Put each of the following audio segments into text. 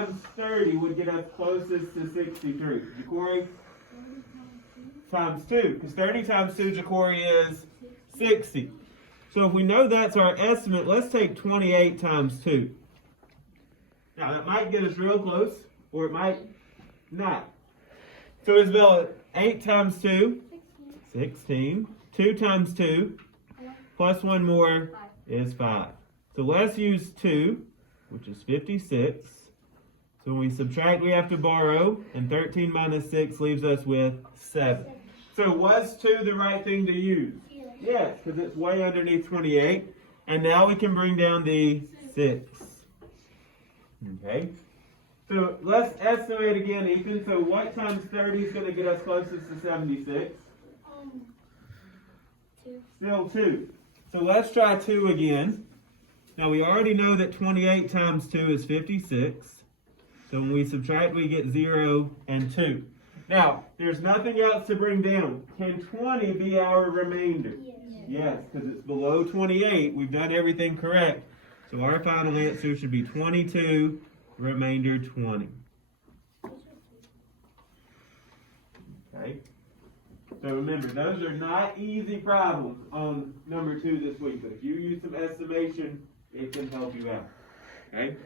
times 30 would get us closest to 63? Ja'Cory? Times 2. Because 30 times 2, Ja'Cory, is 60. So if we know that's our estimate, let's take 28 times 2. Now that might get us real close, or it might not. So Isabella, 8 times 2, 16. 2 times 2, plus 1 more is 5. So let's use 2, which is 56. So when we subtract, we have to borrow, and 13 minus 6 leaves us with 7. So was 2 the right thing to use? Yes, because it's way underneath 28. And now we can bring down the 6. Okay. So let's estimate again, Ethan. So what times 30 is going to get us closest to 76? 2. Still 2. So let's try 2 again. Now we already know that 28 times 2 is 56. So when we subtract, we get 0 and 2. Now, there's nothing else to bring down. Can 20 be our remainder? Yes, because it's below 28. We've done everything correct. So our final answer should be 22, remainder 20. Okay. So remember, those are not easy problems on number 2 this week. But if you use some estimation, it can help you out. Okay?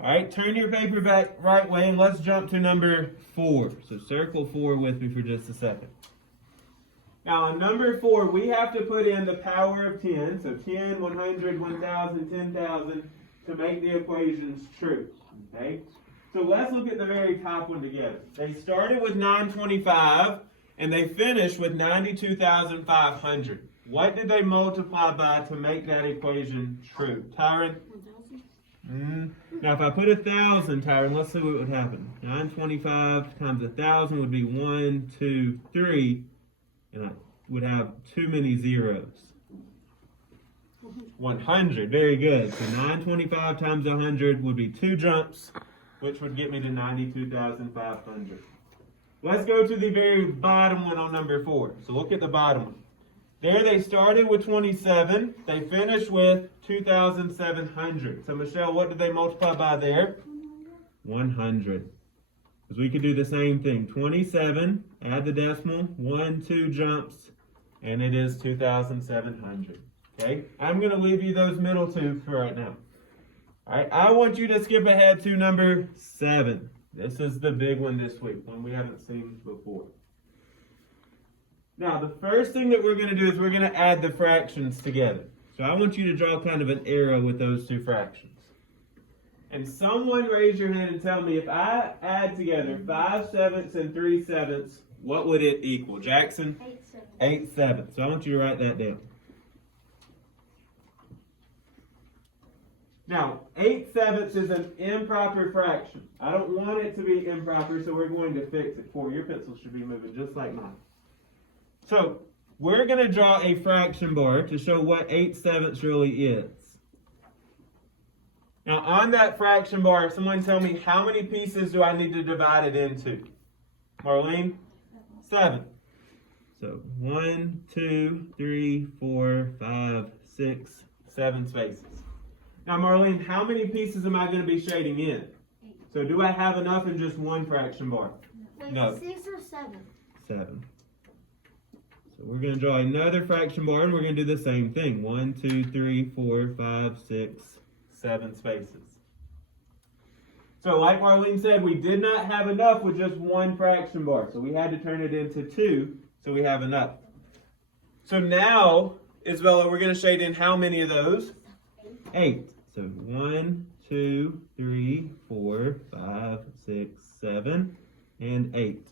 All right, turn your paper back right way and let's jump to number 4. So circle 4 with me for just a second. Now on number 4, we have to put in the power of 10. So 10, 100, 1,000, 10,000 to make the equations true. Okay? So let's look at the very top one together. They started with 925 and they finished with 92,500. What did they multiply by to make that equation true? Tyron? Now if I put 1,000, Tyron, let's see what would happen. 925 times 1,000 would be 1, 2, 3, and I would have too many zeros. 100, very good. So 925 times 100 would be 2 jumps, which would get me to 92,500. Let's go to the very bottom one on number 4. So look at the bottom one. There they started with 27. They finished with 2,700. So Michelle, what did they multiply by there? 100. Because we could do the same thing. 27, add the decimal, 1, 2 jumps, and it is 2,700. Okay? I'm going to leave you those middle two for right now. All right, I want you to skip ahead to number 7. This is the big one this week, one we haven't seen before. Now, the first thing that we're going to do is we're going to add the fractions together. So I want you to draw kind of an arrow with those 2 fractions. And someone raise your hand and tell me, if I add together 5/7 and 3/7, what would it equal? Jackson? 8/7. So I want you to write that down. Now, 8/7 is an improper fraction. I don't want it to be improper, so we're going to fix it for you. Your pencil should be moving just like mine. So, we're going to draw a fraction bar to show what 8/7 really is. Now, on that fraction bar, someone tell me how many pieces do I need to divide it into? Marlene? 7. So, 1, 2, 3, 4, 5, 6, 7 spaces. Now, Marlene, how many pieces am I going to be shading in? 8. So, do I have enough in just one fraction bar? No. 6 or 7? 7. So we're going to draw another fraction bar and we're going to do the same thing. 1, 2, 3, 4, 5, 6, 7 spaces. So like Marlene said, we did not have enough with just one fraction bar. So we had to turn it into 2 so we have enough. So now, Isabella, we're going to shade in how many of those? 8. So 1, 2, 3, 4, 5, 6, 7, and 8.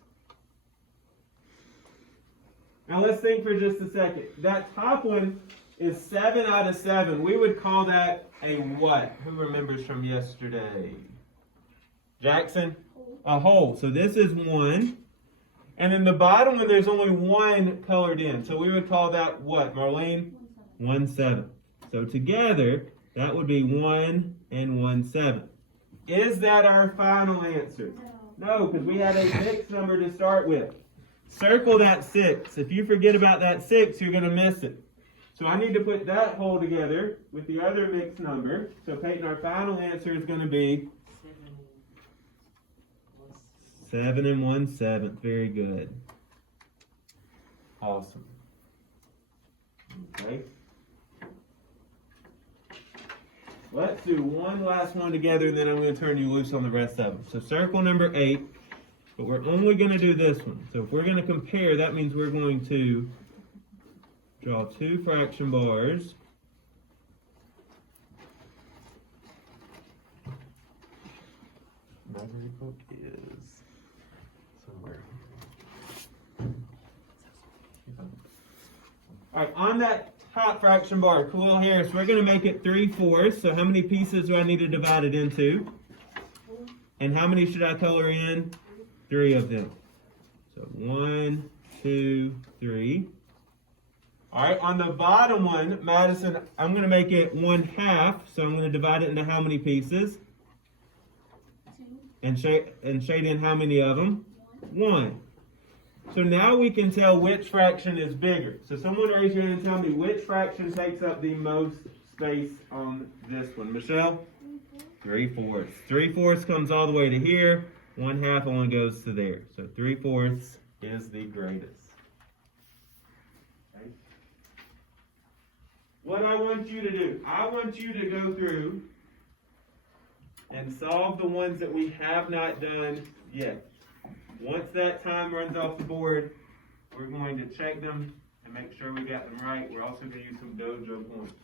Now let's think for just a second. That top one is 7 out of 7. We would call that a what? Who remembers from yesterday? Jackson? A whole. So this is 1. And in the bottom one, there's only 1 colored in. So we would call that what, Marlene? 1/7. So together, that would be 1 and 1/7. Is that our final answer? No, because we had a mixed number to start with. Circle that 6. If you forget about that 6, you're going to miss it. So I need to put that whole together with the other mixed number. So Peyton, our final answer is going to be 7 1/7. Very good. Awesome. Okay. Let's do one last one together, and then I'm going to turn you loose on the rest of them. So circle number 8, but we're only going to do this one. So if we're going to compare, that means we're going to draw 2 fraction bars. My book is somewhere. All right, on that top fraction bar, cool here, so we're going to make it 3/4. So how many pieces do I need to divide it into? And how many should I color in? 3 of them. So 1, 2, 3. All right, on the bottom one, Madison, I'm going to make it 1/2. So I'm going to divide it into how many pieces? 2. And shade in how many of them? 1. So now we can tell which fraction is bigger. So someone raise your hand and tell me which fraction takes up the most space on this one. Michelle? 3/4. 3/4 comes all the way to here. 1/2 only goes to there. So 3/4 is the greatest. Okay. What I want you to do, I want you to go through and solve the ones that we have not done yet. Once that time runs off the board, we're going to check them and make sure we got them right. We're also going to use some dojo points.